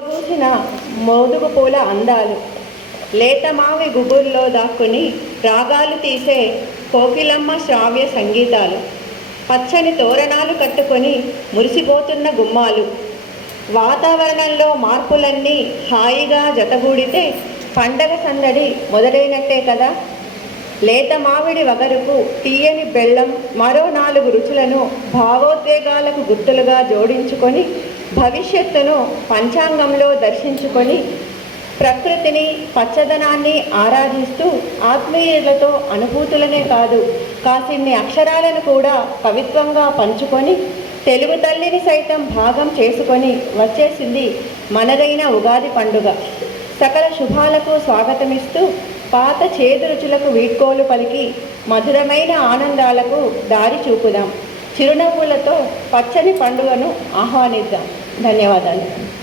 పూసిన మోదుగు పూల అందాలు. లేతమావి గుబుల్లో దాక్కుని రాగాలు తీసే కోకిలమ్మ శ్రావ్య సంగీతాలు. పచ్చని తోరణాలు కట్టుకొని మురిసిపోతున్న గుమ్మాలు. వాతావరణంలో మార్పులన్నీ హాయిగా జతగూడితే పండగ సందడి మొదలైనట్టే కదా. లేత మామిడి వగరుకు తీయని బెల్లం మరో నాలుగు రుచులను భావోద్వేగాలకు గుర్తులుగా జోడించుకొని భవిష్యత్తును పంచాంగంలో దర్శించుకొని ప్రకృతిని పచ్చదనాన్ని ఆరాధిస్తూ ఆత్మీయులతో అనుభూతులనే కాదు కాసిన్ని అక్షరాలను కూడా పవిత్రంగా పంచుకొని తెలుగు తల్లిని సైతం భాగం చేసుకొని వచ్చేసింది మనదైన ఉగాది పండుగ. సకల శుభాలకు స్వాగతమిస్తూ పాత చేదు రుచులకు వీడ్కోలు పలికి మధురమైన ఆనందాలకు దారి చూపుదాం. చిరునవ్వులతో పచ్చని పండుగను ఆహ్వానిద్దాం. ధన్యవాదాలు.